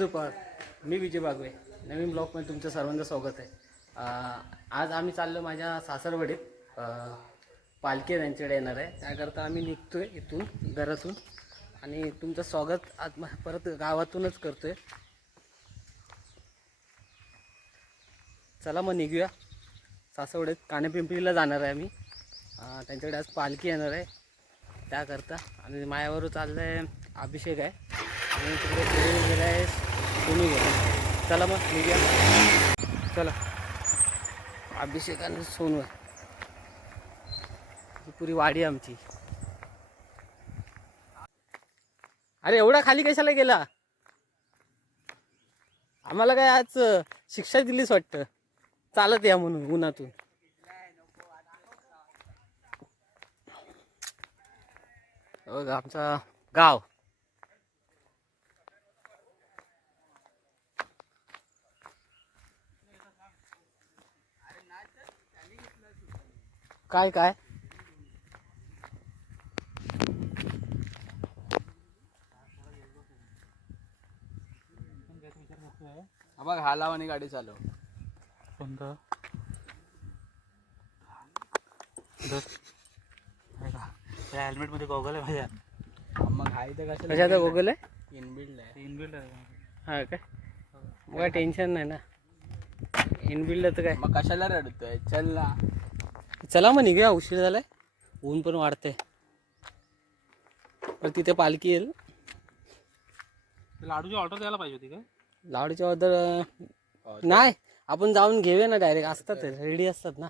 दुपार मी विजय बागवे. नवीन ब्लॉगमध्ये तुमचं सर्वांचं स्वागत आहे. आज आम्ही चाललो माझ्या सासरवडीत. पालखी त्यांच्याकडे येणार आहे. त्याकरता आम्ही निघतो आहे इथून घरातून. आणि तुमचं स्वागत आज परत गावातूनच करतोय. चला मग निघूया. सासरवडीत कानेपिंपरीला जाणार आहे आम्ही. त्यांच्याकडे आज पालखी येणार आहे. त्याकरता. आणि मायावर चाललं आहे अभिषेक आहे. आणि तिकडे गेला आहे तुम्ही घ्या चला मग निघूया. चला. अभिषेकाने सोनवर. ही पुरी वाडी आहे आमची. अरे एवढा खाली कशाला गेला? आम्हाला काय आज शिक्षा दिलीच वाटतं. चालत या म्हणून उन्हातून. आमचा गाव. काय काय? हा बघ हा लाव आणि गाडी चालव. कोणतं? त्या हेल्मेटमध्ये गॉगल आहे माझ्या. मग हा इथं कशाला कशाचा गोगल आहे? इनबिल्ड आहे? इनबिल्ड आहे. हा काय मग काय टेन्शन नाही ना. इनबिल्ड तर काय? मग कशाला रडतोय? चल ना. चला मग निघूया उशीर झालाय. ऊन पण वाढते पण तिथे पालखी येईल. लाडूची ऑर्डर द्यायला पाहिजे होती काय? लाडूची ऑर्डर नाही. आपण जाऊन घेऊया ना डायरेक्ट असतात रेडी असतात ना.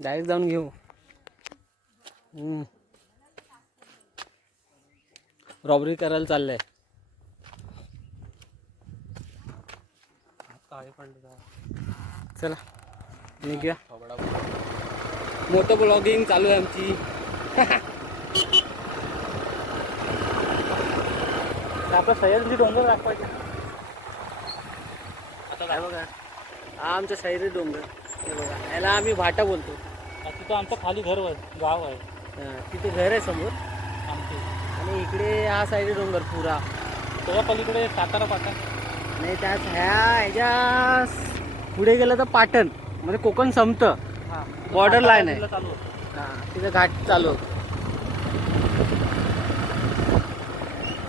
डायरेक्ट जाऊन घेऊ. रॉबरी करायला चाललंय. चला निघूया. मोठं ब्लॉगिंग चालू आहे आमची. आपल्या सह्याद्री डोंगर दाखवायचे. आता काय बघा. हा आमचा सैरी डोंगर. हे बघा. याला आम्ही भाटा बोलतो. तिथं आमचं खाली घर गाव आहे. तिथे घर आहे समोर. आमचे. आणि इकडे हा साईड डोंगर पुरा. त्याच्या पलीकडे सातारा पाटा नाही त्यात ह्या ह्याच्या पुढे गेलं तर पाटण. म्हणजे कोकण संपतं. हा Border line आहे. हा, तिथे घाट चालू.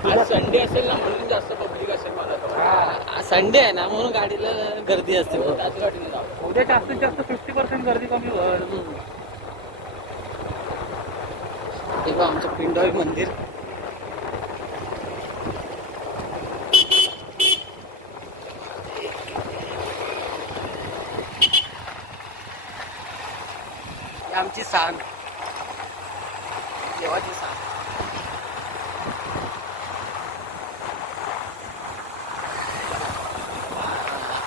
आज संडे असेल ना म्हणून जास्त पब्लिक असेल मला. हा, संडे आहे ना म्हणून गाडीला गर्दी असते जाऊ उद्या जास्तीत जास्त फिफ्टी पर्सेंट गर्दी कमी होईल हे आमचं पिंडोळी मंदिर ही आमची सांग देवाची सांग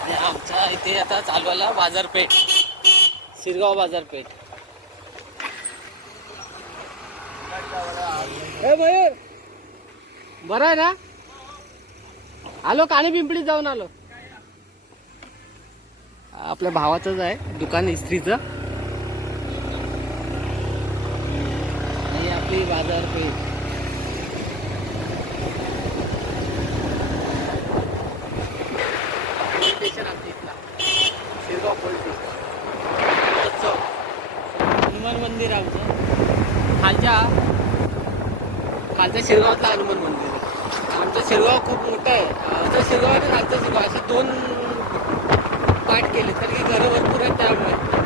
आणि आमच्या इथे आता चालू आला बाजारपेठ. शिरगाव बाजारपेठ. ए मयूर. बरं आहे ना? आलो काणे पिंपळीत जाऊन आलो. आपल्या भावाचंच आहे दुकान इस्त्रीचं आणि बाजारपेठ स्टेशन आमच्या इथला शिरगाव पोलीस स्टेशन हनुमान मंदिर आमचं. खालच्या खालच्या शिरगावातलं हनुमान मंदिर आमचं शिरगाव खूप मोठं आहे. आमचं शिरगाव आणि खालचं शिरगाव असे दोन पाठ केले तर की घरं भरपूर आहेत त्यामुळे.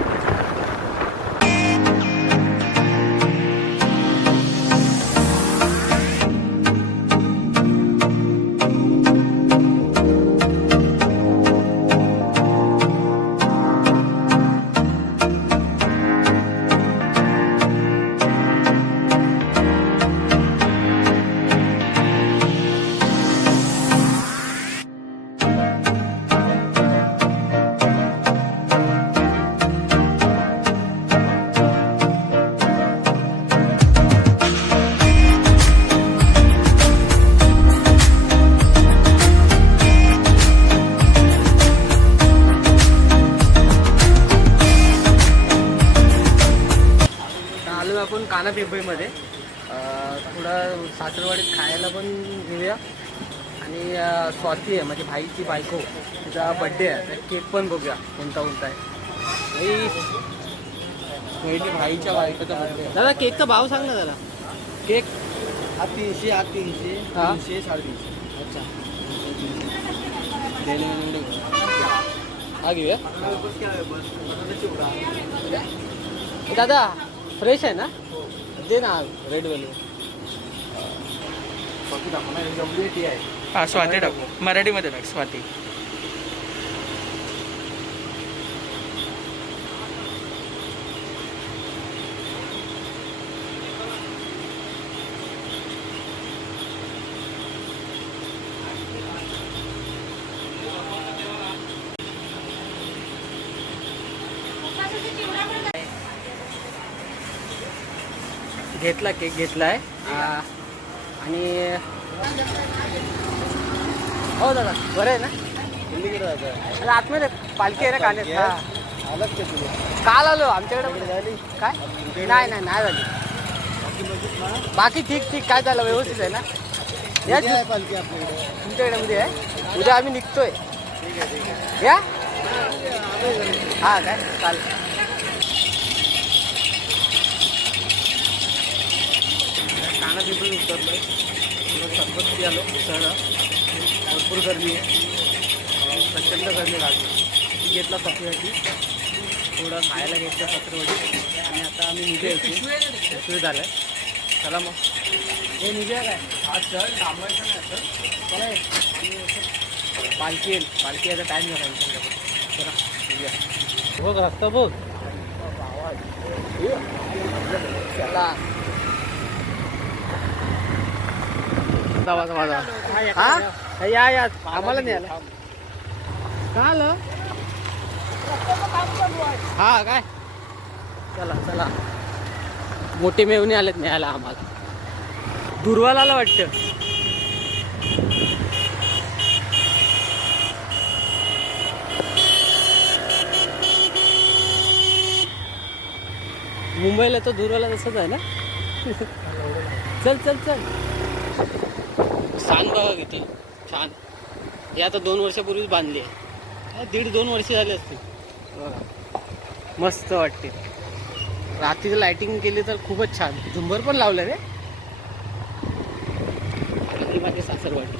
स्वाती आहे. म्हणजे भाईची बायको तिचा बड्डे आहे. तर केक पण बघूया कोणता कोणता आहे. भाईच्या बायकोचा बर्थडे दादा केकचा भाव सांग ना दादा केक हा तीनशे हा तीनशे. तीनशे साडेतीनशे. अच्छा. हा घेऊया. दादा फ्रेश आहे ना? दे ना रेड वेल्वेट बाकी दाखव ना डब्ल्यू टी आहे. हा स्वाती टाकू मराठीमध्ये टाक स्वाती. घेतला केक घेतला आहे आणि हो दादा. बरं आहे ना? अरे आतमध्ये पालखी आहे ना कान्यात हा. काल आलो आमच्याकडे. काय? नाही नाही नाही झाली. बाकी ठीक ठीक. काय झालं? व्यवस्थित आहे ना? या तुमच्याकडे मध्ये आहे? उद्या आम्ही निघतोय. या? हा काय? चाल काना तिथून उतरलोय. थोडं सरबत्ती आलो उसळलं भरपूर गरमी आहे. प्रचंड गरमी लागली. घेतला कपड्याची थोडं खायला घेतलं पत्रवडी आणि आता आम्ही निघे पिशवी झालं चला मग. हे निघूया काय? हा चल थांबायचं नाही सर चला. पालखी येईल. पालखी याचा टाईम झाला चला निघूया. बघ रस्ता बघ. चला. माझा हा या या. आम्हाला नाही आला. का आलं? हा काय? चला चला. मोठे मेवणे आलेत न्यायला आम्हाला. दुर्वाला वाटतं. मुंबईला तर दुर्वाला तसंच आहे ना? चल चल चल. छान बघा इथं छान हे आता दोन वर्षापूर्वीच बांधली आहे. दीड दोन वर्ष झाले असतील. बघा. मस्त वाटते. रात्रीचं लाइटिंग केली तर खूपच छान. झुंबर पण लावलं रे. माझे सासरवाडी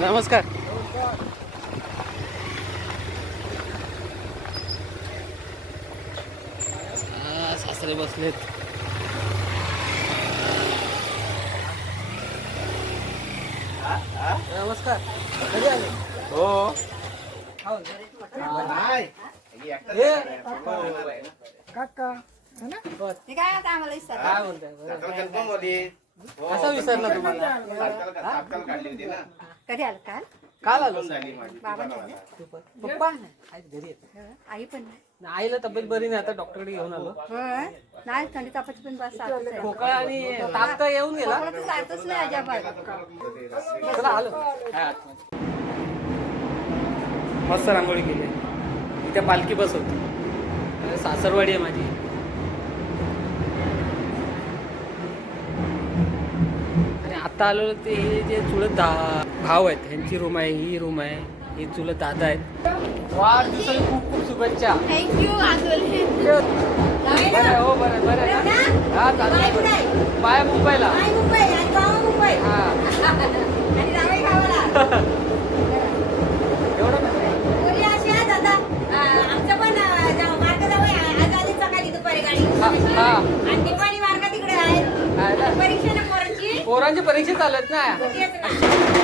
नमस्कार. हा, सासरे बसलेत. नमस्कार. कधी आले? हो. काका. ते काय आता आम्हाला विसरलं. काय म्हणताय कसं विसरलं तुम्हाला? ना. कधी आलं काल? काल आलो झाली माझी बाबा नाही ना? पप्पा आहेत घरी आहेत. हं, आई पण नाही आईला तब्येत बरी नाही आता डॉक्टरकडे घेऊन आलो. होय? नाही थंडी तापाची पण बस सारखंच आहे. खोकळा आणि ताप तर येऊन गेला. तर सारखंच नाही अजिबात. चला आलो. मस्त रांगोळी केली. इथे पालखी बसवते सासरवाडी आहे माझी. आता आलो ते हे जे चुलत दा भाव आहेत ह्यांची रूम आहे ही रूम आहे हे चुलत दादा आहेत. वाढदिवसाला खूप खूप शुभेच्छा. बरं आहे, हो बरं बरं आहे ना? हा चालेल बाय मुंबईला. हा. पोरांची पोरांची परीक्षा चालत ना ना.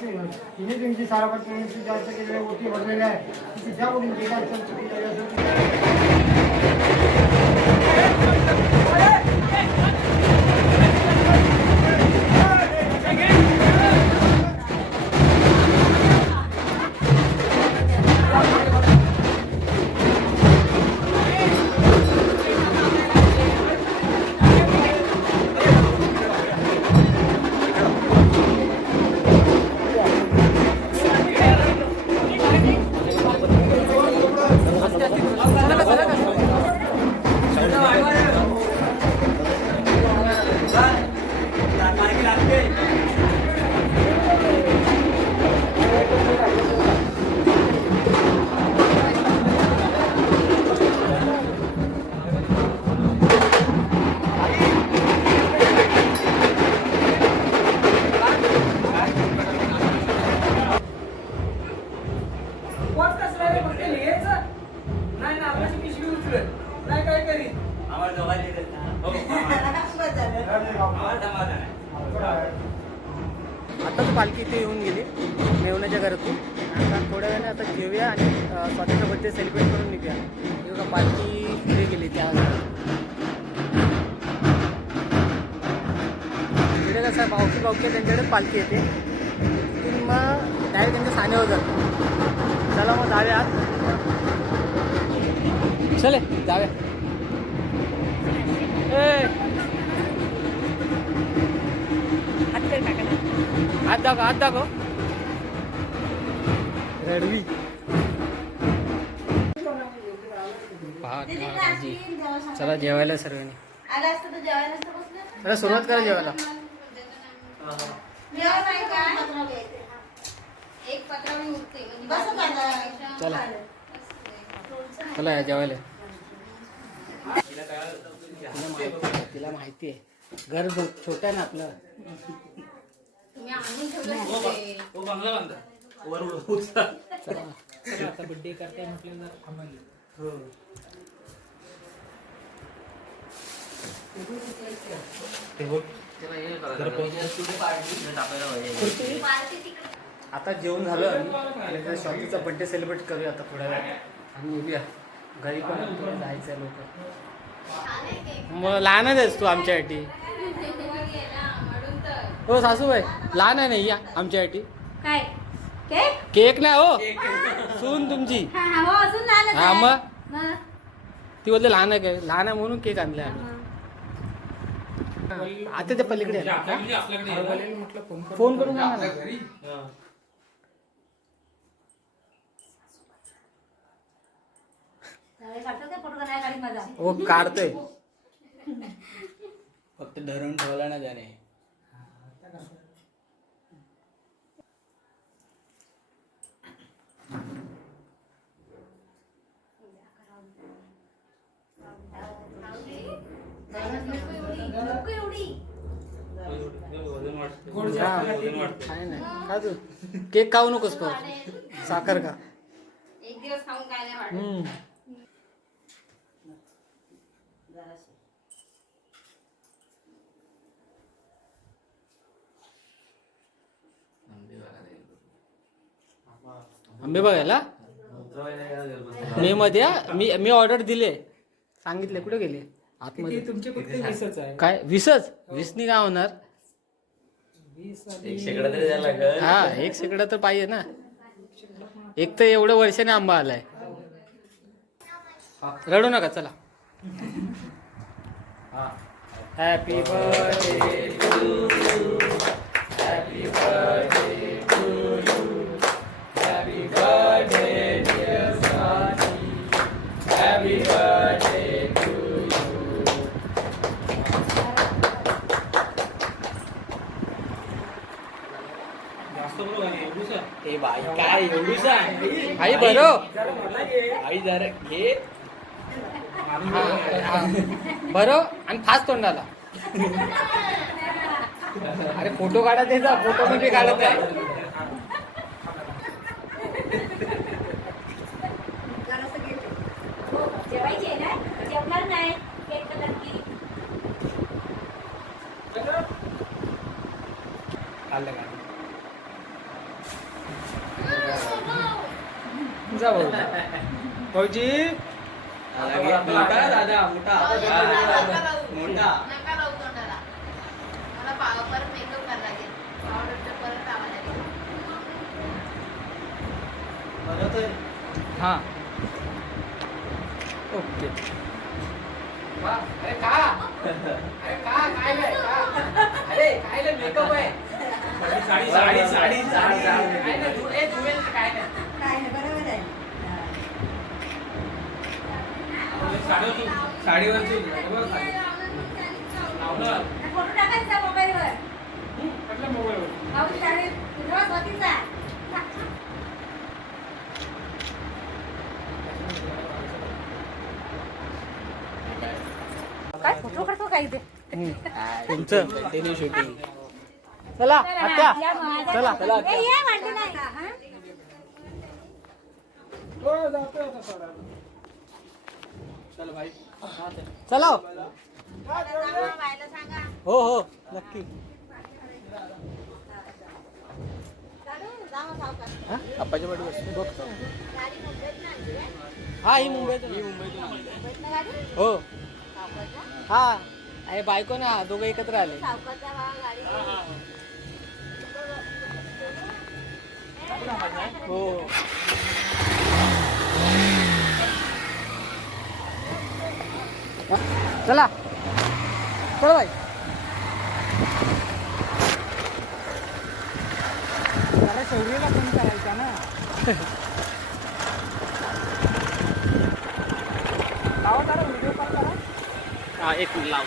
तिने तुमची सारापात जास्त केलेल्या गोष्टी भरलेल्या आहे तिच्या गोष्टी गेल्या चुकीच्या असेल Amen. पालखी पुढे गेली त्या तिकडे कसं आहे बावकी त्यांच्याकडे पालखी येते. तिथून मग डायरेक्ट त्यांच्या सानेवर जातो. चला मग जाऊया चले जाऊया. हात दाखव हात दाखव. रडवी. भात डाळ, भाजी चला जेवायला सर्वांनी. चला सुरुवात करा जेवायला. म्हणजे बस आता. चला. चला या जेवायला. तिला माहिती तिला माहिती आहे. घर छोटं आहे ना आपलं. तुम्ही आणून ठेवलं नसते. तो बंगला बांधा वर चला आता बड्डे करताय म्हटलं आता जेवण झालं आणि त्या शॉपीचा बड्डे सेलिब्रेट करूया आता थोड्या वेळात. आणि निघूया. घरी पण जायचं आहे लोक. मग लहानच आहेस तू आमच्यासाठी. गेला, म्हणून तर. हो सासूबाई लहान आहे नाही या आमच्यासाठी. काय? केक? केक नाही हो. सून तुमची. हा हा मग. ती बोलते लहान आहे काय लहान आहे म्हणून केक आणलाय आम्ही. आता त्या पलीकडे आहे. आपल्याकडे आपल्याकडे फोन करून सांगा ना. त्यावेळी काढतो का फोटो का नाही काढीत माझा हो. काढतोय. फक्त धरण ठेवला ना त्याने. केक खाऊ नकोस पण साखर का एक दिवस खाऊन काय नाही आंबे बघायला? मे मध्ये मी मी ऑर्डर दिले. सांगितले कुठे गेले? आतमध्ये. तुमचे वीसच काय? वीसच? वीसनी काय होणार? हा एक शेकडा तर पाहिजे ना. एक तर एवढं वर्षाने आंबा आलाय. रडू नका चला. हॅपी बर्थडे ए बाई काय एवढूच आहे? आई बरो. आई जरा घे. बरो आणि फास्ट तोंडाला. अरे फोटो काढा त्याचा फोटो मी काढत आहे जरासं घे. हो, जेवायची आहे ना जेवणार नाही केक कटर की आलं का जा भाऊ भाऊजी? मोठा दादा मोठा. मोठा. हा. ओके. मेकअप आहे साडी साडी साडी साडी. काय नाही बरोबर आहे फोटो टाकायचा मोबाईलवर काय फोटो काढतो काय ते तुमचं? शूटिंग चला आत्या. चला. ए, ये वाटलं नाही का, हा? चला सांगा हो हो. नक्की. हा? आप्पाच्या पाठी बसतो. बघतो. हा ही मुंबईत मी हो हा. अरे बायको ना दोघं एकत्र आले. हो. चला. चला भाई जरा शौर्यला पण करायचा ना. लावा व्हिडिओ कॉल करा. हा एक मिनिट लाव.